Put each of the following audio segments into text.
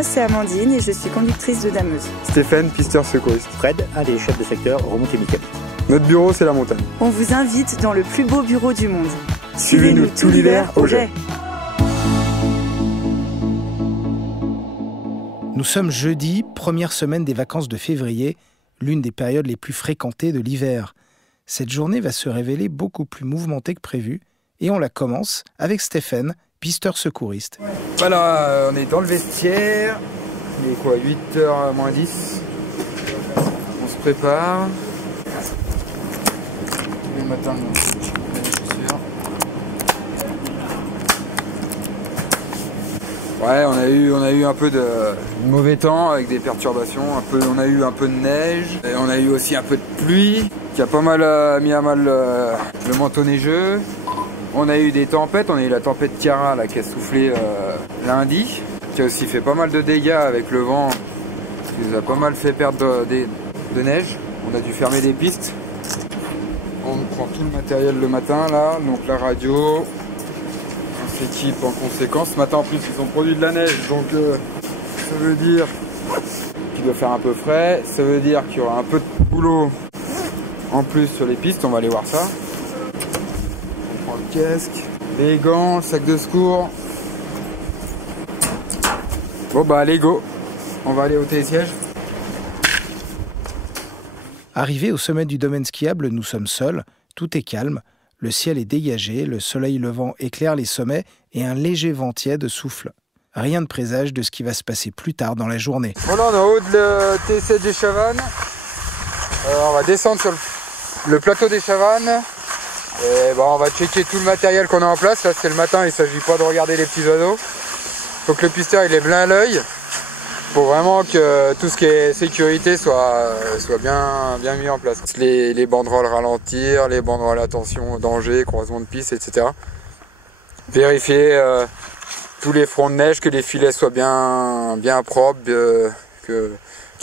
Moi, c'est Amandine et je suis conductrice de dameuse. Stéphane, pisteur secouriste. Fred, un des chefs de secteur remontée mécanique. Notre bureau, c'est la montagne. On vous invite dans le plus beau bureau du monde. Suivez-nous tout l'hiver au Jet. Nous sommes jeudi, première semaine des vacances de février, l'une des périodes les plus fréquentées de l'hiver. Cette journée va se révéler beaucoup plus mouvementée que prévu et on la commence avec Stéphane, pisteur secouriste. Voilà, on est dans le vestiaire. Il est quoi, 8h moins 10. On se prépare. Le matin, on met les chaussures. Ouais, on a eu un peu de mauvais temps avec des perturbations. On a eu un peu de neige. Et on a eu aussi un peu de pluie qui a pas mal mis à mal le manteau neigeux. On a eu des tempêtes, on a eu la tempête Chiara là, qui a soufflé lundi, qui a aussi fait pas mal de dégâts avec le vent, qui nous a pas mal fait perdre de neige. On a dû fermer des pistes. On prend tout le matériel le matin là, donc la radio, on s'équipe en conséquence. Ce matin en plus ils ont produit de la neige, donc ça veut dire qu'il doit faire un peu frais, ça veut dire qu'il y aura un peu de boulot en plus sur les pistes, on va aller voir ça. Le casque, les gants, le sac de secours. Bon bah allez go, on va aller au télésiège. Arrivés au sommet du domaine skiable, nous sommes seuls, tout est calme, le ciel est dégagé, le soleil levant éclaire les sommets et un léger vent tiède souffle. Rien de présage de ce qui va se passer plus tard dans la journée. Voilà, on est en haut de le T7 des Chavannes. On va descendre sur le plateau des Chavannes. Et bon, on va checker tout le matériel qu'on a en place. Là c'est le matin, il ne s'agit pas de regarder les petits oiseaux. Faut que le pisteur il ait plein à l'œil pour vraiment que tout ce qui est sécurité soit bien mis en place. Les banderoles ralentir, les banderoles attention, danger, croisement de piste, etc. Vérifier tous les fronts de neige, que les filets soient bien propres, qu'il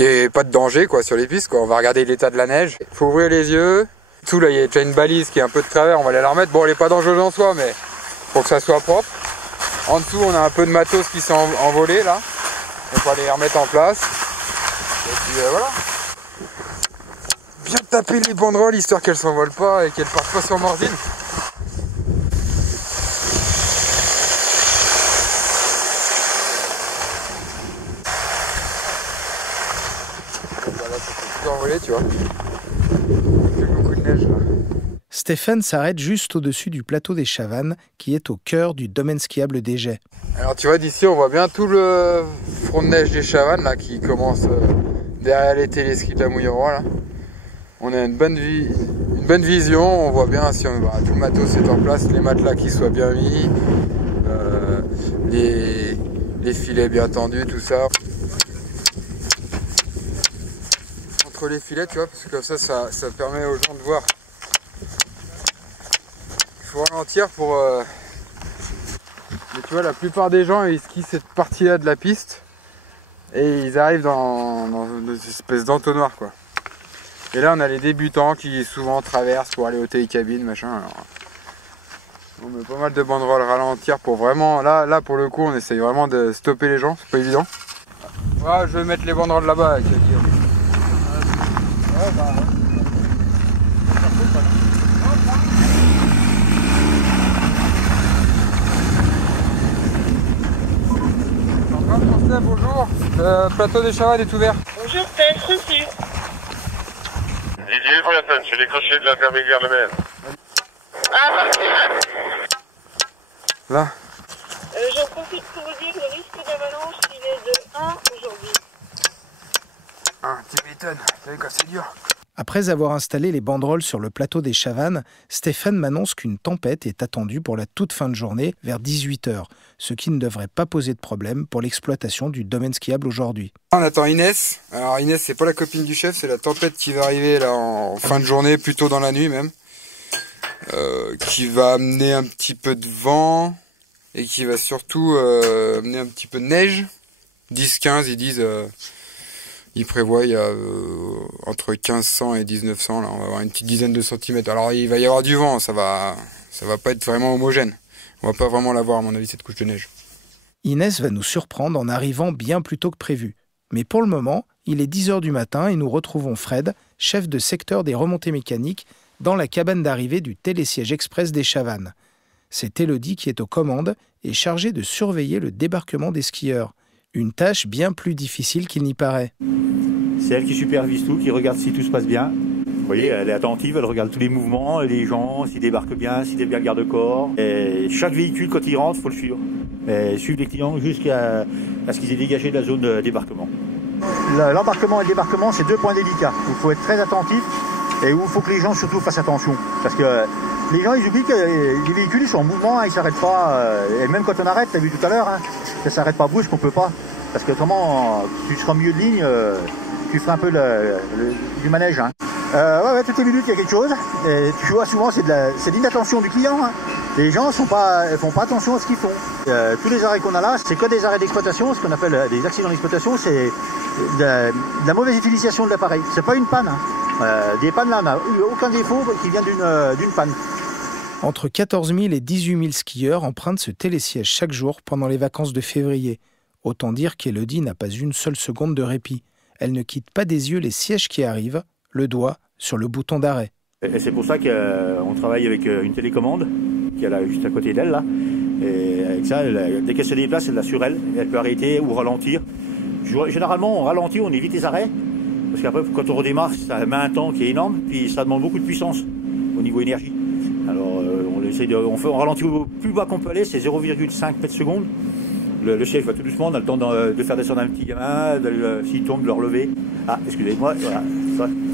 n'y ait pas de danger quoi, sur les pistes, quoi. On va regarder l'état de la neige. Il faut ouvrir les yeux. Tout là, il y a déjà une balise qui est un peu de travers, on va aller la remettre. Bon, elle n'est pas dangereuse en soi, mais pour que ça soit propre. En dessous, on a un peu de matos qui s'est envolé là. On va les remettre en place. Et puis voilà. Bien taper les banderoles histoire qu'elles s'envolent pas et qu'elles partent pas sur Morzine. Voilà, ça peut tout envoler, tu vois. Stéphane s'arrête juste au-dessus du plateau des Chavannes, qui est au cœur du domaine skiable des Jets. Alors tu vois, d'ici on voit bien tout le front de neige des Chavannes là, qui commence derrière les téléskis de la Mouilleroy là. On a une bonne vision, on voit bien si tout le matos est en place, les matelas qui soient bien mis, les filets bien tendus, tout ça. Entre les filets, tu vois, parce que comme ça permet aux gens de voir. Il faut ralentir pour... Mais tu vois, la plupart des gens, ils skient cette partie-là de la piste et ils arrivent dans une espèce d'entonnoir, quoi. Et là, on a les débutants qui souvent traversent pour aller au télécabine, machin. Alors, on met pas mal de banderoles ralentir pour vraiment... Là, pour le coup, on essaye vraiment de stopper les gens, c'est pas évident. Ouais, je vais mettre les banderoles là-bas avec Guillaume. Ouais, bah... Bonjour, le plateau des Chavannes est ouvert. Bonjour, c'est reçu. Didier Brianton, je suis décroché de l'intermédiaire le maire. Ah, là. J'en profite pour vous dire que le risque d'avalanche, il est de 1 aujourd'hui. Ah, tu m'étonnes, t'as vu quand c'est dur. Après avoir installé les banderoles sur le plateau des Chavannes, Stéphane m'annonce qu'une tempête est attendue pour la toute fin de journée, vers 18h, ce qui ne devrait pas poser de problème pour l'exploitation du domaine skiable aujourd'hui. On attend Inès. Alors Inès, c'est pas la copine du chef, c'est la tempête qui va arriver là en fin de journée, plutôt dans la nuit même, qui va amener un petit peu de vent et qui va surtout amener un petit peu de neige. 10-15, ils disent... Ils prévoient entre 1500 et 1900, là, on va avoir une petite dizaine de centimètres. Alors il va y avoir du vent, ça va pas être vraiment homogène. On va pas vraiment l'avoir à mon avis cette couche de neige. Inès va nous surprendre en arrivant bien plus tôt que prévu. Mais pour le moment, il est 10h du matin et nous retrouvons Fred, chef de secteur des remontées mécaniques, dans la cabane d'arrivée du télésiège express des Chavannes. C'est Élodie qui est aux commandes et chargée de surveiller le débarquement des skieurs. Une tâche bien plus difficile qu'il n'y paraît. C'est elle qui supervise tout, qui regarde si tout se passe bien. Vous voyez, elle est attentive, elle regarde tous les mouvements, les gens, s'ils débarquent bien, s'il y a bien le garde-corps. Et chaque véhicule, quand il rentre, il faut le suivre. Et suivre les clients jusqu'à ce qu'ils aient dégagé de la zone de débarquement. L'embarquement et le débarquement, c'est deux points délicats où il faut être très attentif et où il faut que les gens surtout fassent attention. Parce que les gens, ils oublient que les véhicules, ils sont en mouvement, ils ne s'arrêtent pas. Et même quand on arrête, tu as vu tout à l'heure, hein, ça ne s'arrête pas brusque, on ne peut pas. Parce que autrement, tu seras au milieu de ligne, tu feras un peu du manège. Hein. Ouais, toutes les minutes, il y a quelque chose. Et tu vois, souvent, c'est de l'inattention du client. Hein. Les gens ne font pas attention à ce qu'ils font. Tous les arrêts qu'on a là, c'est que des arrêts d'exploitation, ce qu'on appelle des accidents d'exploitation, c'est de la mauvaise utilisation de l'appareil. C'est pas une panne. Hein. Des pannes là, on n'a eu aucun défaut qui vient d'une panne. Entre 14 000 et 18 000 skieurs empruntent ce télésiège chaque jour pendant les vacances de février. Autant dire qu'Élodie n'a pas une seule seconde de répit. Elle ne quitte pas des yeux les sièges qui arrivent, le doigt sur le bouton d'arrêt. Et c'est pour ça qu'on travaille avec une télécommande qui est là, juste à côté d'elle. Là. Et avec ça, dès qu'elle se déplace, elle l'a sur elle. Elle peut arrêter ou ralentir. Généralement, on ralentit, on évite les arrêts. Parce qu'après, quand on redémarre, ça met un temps qui est énorme. Puis ça demande beaucoup de puissance au niveau énergie. Alors, on ralentit au plus bas qu'on peut aller, c'est 0,5 mètres secondes. Le siège va tout doucement, on a le temps de faire descendre un petit gamin, s'il tombe, de le relever. Ah, excusez-moi, voilà.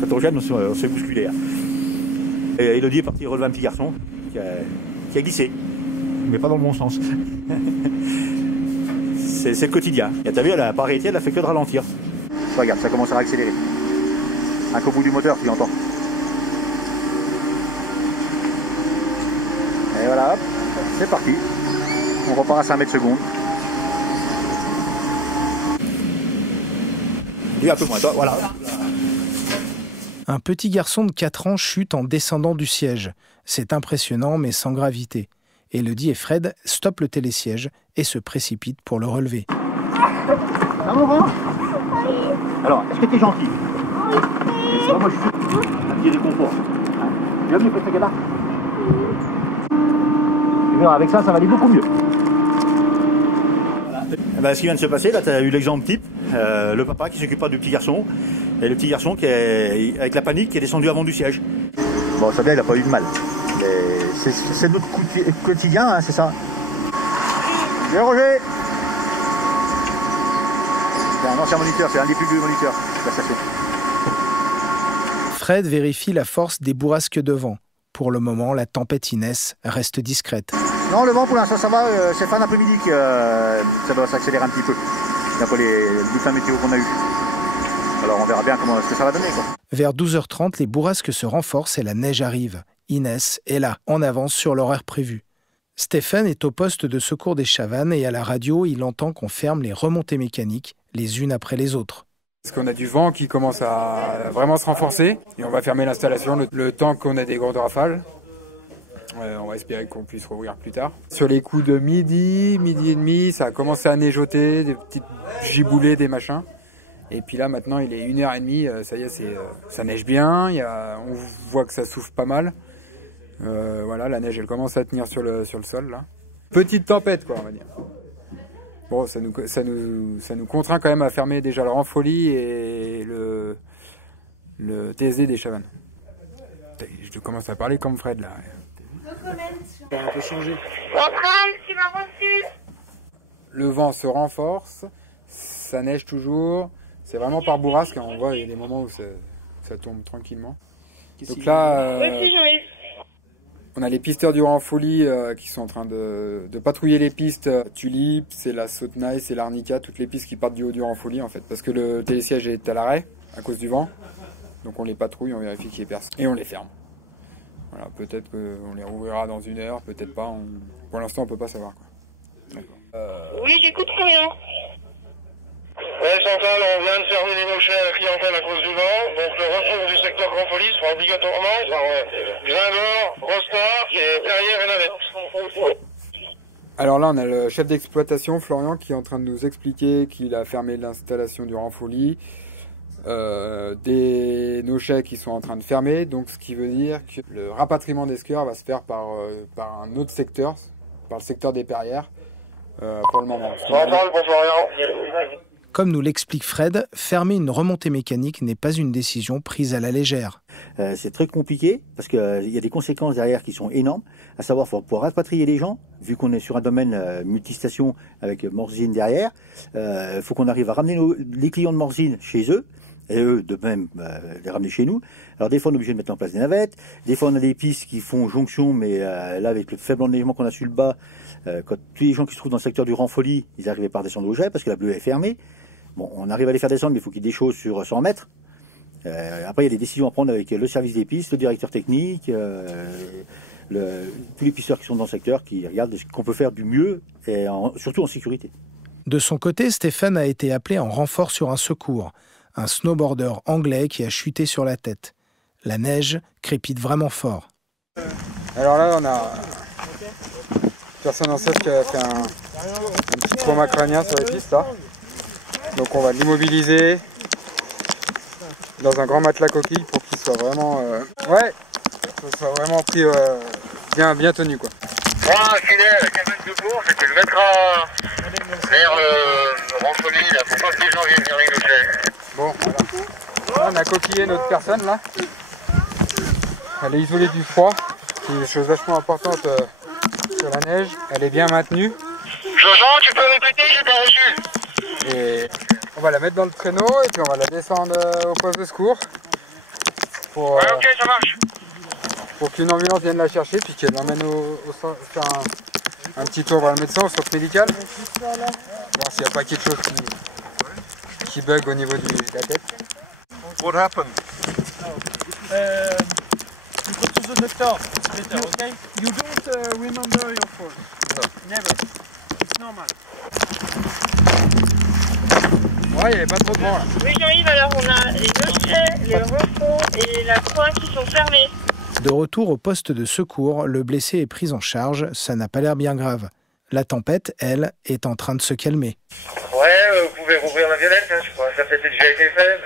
Quand on gêne, on se fait bousculer. Hein. Et Élodie est partie relever un petit garçon qui a glissé, mais pas dans le bon sens. c'est le quotidien. Et t'as vu, elle n'a pas arrêté, elle a fait que de ralentir. Regarde, ça commence à accélérer. Un qu'au bout du moteur, tu entends. Et voilà, hop, c'est parti. On repart à 5 mètres secondes. Un peu moins, voilà. Un petit garçon de 4 ans chute en descendant du siège. C'est impressionnant, mais sans gravité. Élodie et Fred stoppent le télésiège et se précipitent pour le relever. Ça va, bon? Alors, est-ce que tu es gentil? Oui. Moi, je suis un petit réconfort. Bienvenue, Fred Tagada. Tu verras, avec ça va aller beaucoup mieux. Ben, ce qui vient de se passer, là, tu as eu l'exemple type, le papa qui s'occupe pas du petit garçon, et le petit garçon qui est, avec la panique, qui est descendu avant du siège. Bon, ça bien, il n'a pas eu de mal. C'est notre quotidien, hein, c'est ça. Bien, Roger. C'est un ancien moniteur, c'est un des plus vieux moniteurs de la station. Fred vérifie la force des bourrasques de vent. Pour le moment, la tempête Inès reste discrète. Non, le vent pour l'instant ça va, c'est fin d'après-midi que ça doit s'accélérer un petit peu, d'après les bulletins météo qu'on a eu. Alors on verra bien ce que ça va donner. Quoi. Vers 12h30, les bourrasques se renforcent et la neige arrive. Inès est là, en avance sur l'horaire prévu. Stéphane est au poste de secours des Chavannes et à la radio, il entend qu'on ferme les remontées mécaniques, les unes après les autres. Parce qu'on a du vent qui commence à vraiment se renforcer et on va fermer l'installation le temps qu'on a des grandes rafales. On va espérer qu'on puisse rouvrir plus tard. Sur les coups de midi et demi, ça a commencé à neigeoter, des petites giboulées, des machins. Et puis là, maintenant, il est 1h30, ça y est, ça neige bien, on voit que ça souffle pas mal. Voilà, la neige, elle commence à tenir sur le sol, là. Petite tempête, quoi, on va dire. Bon, ça nous contraint quand même à fermer déjà le Ranfoli et le TSD des Chavannes. Je commence à parler comme Fred, là. Ça a un peu changé. Le vent se renforce, ça neige toujours. C'est vraiment par bourrasque, hein. On voit il y a des moments où ça tombe tranquillement. Donc là, on a les pisteurs du Ranfoli qui sont en train de patrouiller les pistes. Tulip, c'est la Sautnaille, c'est l'Arnica, toutes les pistes qui partent du haut du Ranfoli en fait. Parce que le télésiège est à l'arrêt à cause du vent. Donc on les patrouille, on vérifie qu'il y ait personne. Et on les ferme. Voilà, peut-être qu'on les rouvrira dans 1 heure, peut-être pas. Pour l'instant, on peut pas savoir. Oui, j'écoute très bien. Centrale, on vient de fermer les mochets à la clientèle à cause du vent. Donc le retour du secteur Ranfoli sera obligatoirement par Grimbord, Rostar et Perrière et Navette. Alors là, on a le chef d'exploitation, Florian, qui est en train de nous expliquer qu'il a fermé l'installation du Ranfoli, des nochets qui sont en train de fermer, donc ce qui veut dire que le rapatriement des skieurs va se faire par un autre secteur, par le secteur des Perrières, pour le moment. Comme nous l'explique Fred, fermer une remontée mécanique n'est pas une décision prise à la légère. C'est très compliqué parce qu'il y a des conséquences derrière qui sont énormes, à savoir pour rapatrier les gens, vu qu'on est sur un domaine multistation avec Morzine derrière, il faut qu'on arrive à ramener les clients de Morzine chez eux, et eux de même les ramener chez nous. Alors des fois on est obligé de mettre en place des navettes, des fois on a des pistes qui font jonction, mais là avec le faible enneigement qu'on a sur le bas, quand tous les gens qui se trouvent dans le secteur du Ranfoli, ils n'arrivaient pas à descendre au jet parce que la bleue est fermée. Bon, on arrive à les faire descendre, mais il faut qu'ils déchaussent sur 100 mètres. Après, il y a des décisions à prendre avec le service des pistes, le directeur technique, tous les pisteurs qui sont dans le secteur, qui regardent ce qu'on peut faire du mieux, et surtout en sécurité. De son côté, Stéphane a été appelé en renfort sur un secours, un snowboarder anglais qui a chuté sur la tête. La neige crépite vraiment fort. Alors là, on a une personne en siège qui a fait un petit trauma crânien sur les pistes, là. Donc on va l'immobiliser dans un grand matelas coquille pour qu'il soit vraiment, pris bien tenu, quoi. Moi, filet à 15 mètres de cours, c'est que je le mettra vers le Ranfoli, là, pour pas que les gens viennent venir négocier. Bon, voilà. Là, on a coquillé notre personne, là. Elle est isolée du froid, c'est une chose vachement importante sur la neige. Elle est bien maintenue. Jojo, tu peux répéter, j'ai pas reçu. Et on va la mettre dans le traîneau et puis on va la descendre au poste de secours. Pour, ouais, ok, ça marche. Pour qu'une ambulance vienne la chercher puis qu'elle l'emmène faire un petit tour vers le médecin au centre médical. Voir s'il n'y a pas quelque chose qui bug au niveau de la tête. What happened? You go to the doctor later, okay? You don't remember your fall. No. Never. It's normal. Ouais, il n'y avait pas trop de vent là. Oui, j'arrive, alors on a les nochets, les ronfons et la croix qui sont fermés. De retour au poste de secours, le blessé est pris en charge, ça n'a pas l'air bien grave. La tempête, elle, est en train de se calmer. Ouais, vous pouvez rouvrir la violette, hein, je crois. Ça fait déjà été fait.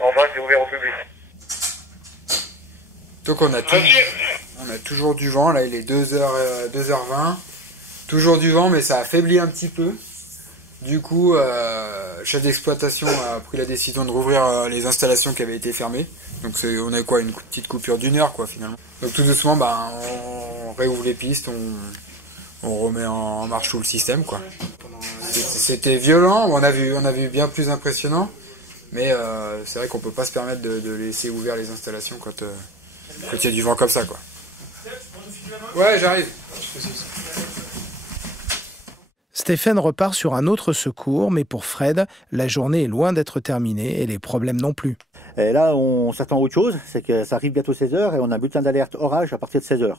Enfin, c'est ouvert au public. Donc on a toujours du vent, là il est 2h20. Toujours du vent, mais ça affaiblit un petit peu. Du coup, le chef d'exploitation a pris la décision de rouvrir les installations qui avaient été fermées. Donc on a quoi, une petite coupure d'1 heure quoi finalement. Donc tout doucement, on réouvre les pistes, on remet en marche tout le système quoi. C'était violent, on a vu bien plus impressionnant, mais c'est vrai qu'on peut pas se permettre de laisser ouvert les installations quand il y a du vent comme ça quoi. Ouais, j'arrive. Stéphane repart sur un autre secours, mais pour Fred, la journée est loin d'être terminée et les problèmes non plus. Et là, on s'attend à autre chose, c'est que ça arrive bientôt 16h et on a un bulletin d'alerte orage à partir de 16h.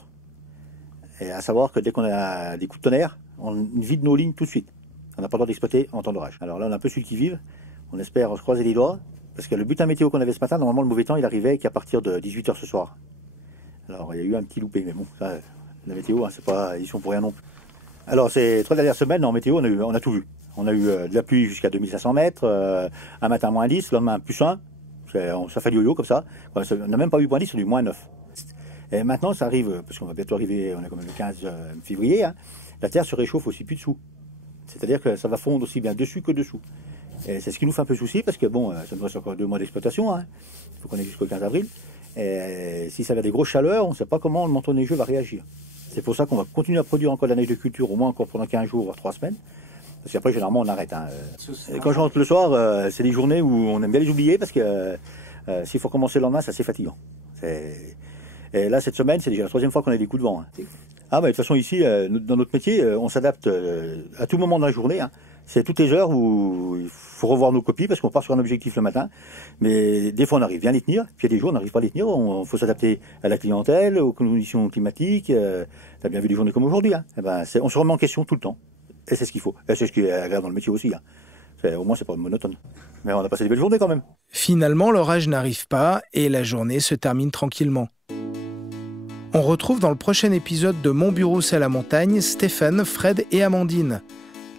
Et à savoir que dès qu'on a des coups de tonnerre, on vide nos lignes tout de suite. On n'a pas le droit d'exploiter en temps d'orage. Alors là, on a un peu celui qui vive. On espère se croiser les doigts, parce que le bulletin météo qu'on avait ce matin, normalement le mauvais temps, il arrivait qu'à partir de 18h ce soir. Alors il y a eu un petit loupé, mais bon, ça, la météo, c'est pas, ils sont pour rien non plus. Alors ces 3 dernières semaines en météo, on a tout vu. On a eu de la pluie jusqu'à 2500 mètres, un matin moins 10, le lendemain plus 1. Ça fait du yo-yo comme ça. On n'a même pas eu moins 10, on a eu moins 9. Et maintenant ça arrive, parce qu'on va bientôt arriver, on est quand même le 15 février, hein, la Terre se réchauffe aussi plus dessous. C'est-à-dire que ça va fondre aussi bien dessus que dessous. Et c'est ce qui nous fait un peu souci, parce que bon, ça nous reste encore 2 mois d'exploitation, hein. Il faut qu'on ait jusqu'au 15 avril. Et si ça va des grosses chaleurs, on ne sait pas comment le manteau neigeux va réagir. C'est pour ça qu'on va continuer à produire encore de la neige de culture, au moins encore pendant 15 jours, voire 3 semaines. Parce qu'après, généralement, on arrête. Hein. Et quand je rentre le soir, c'est des journées où on aime bien les oublier, parce que s'il faut commencer le lendemain, c'est assez fatigant. Et là, cette semaine, c'est déjà la 3e fois qu'on a des coups de vent. Hein. Ah, bah, de toute façon, ici, dans notre métier, on s'adapte à tout moment de la journée. Hein. C'est toutes les heures où il faut revoir nos copies, parce qu'on part sur un objectif le matin. Mais des fois, on arrive bien à les tenir. Puis il y a des jours, on n'arrive pas à les tenir. Il faut s'adapter à la clientèle, aux conditions climatiques. Tu as bien vu des journées comme aujourd'hui. Hein. Eh ben, on se remet en question tout le temps. Et c'est ce qu'il faut. Et c'est ce qui est agréable dans le métier aussi. Hein. Au moins, c'est pas monotone. Mais on a passé des belles journées quand même. Finalement, l'orage n'arrive pas et la journée se termine tranquillement. On retrouve dans le prochain épisode de Mon bureau c'est la montagne Stéphane, Fred et Amandine.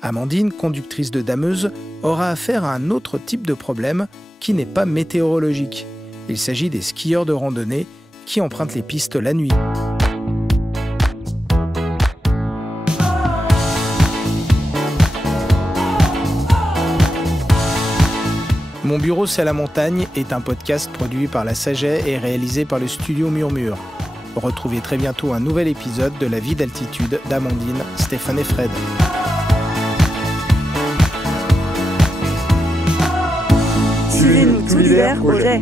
Amandine, conductrice de dameuse, aura affaire à un autre type de problème qui n'est pas météorologique. Il s'agit des skieurs de randonnée qui empruntent les pistes la nuit. Mon bureau c'est la montagne est un podcast produit par La Saget et réalisé par le studio Murmure. Retrouvez très bientôt un nouvel épisode de La vie d'altitude d'Amandine, Stéphane et Fred. Suivez-nous tout l'hiver au Jet.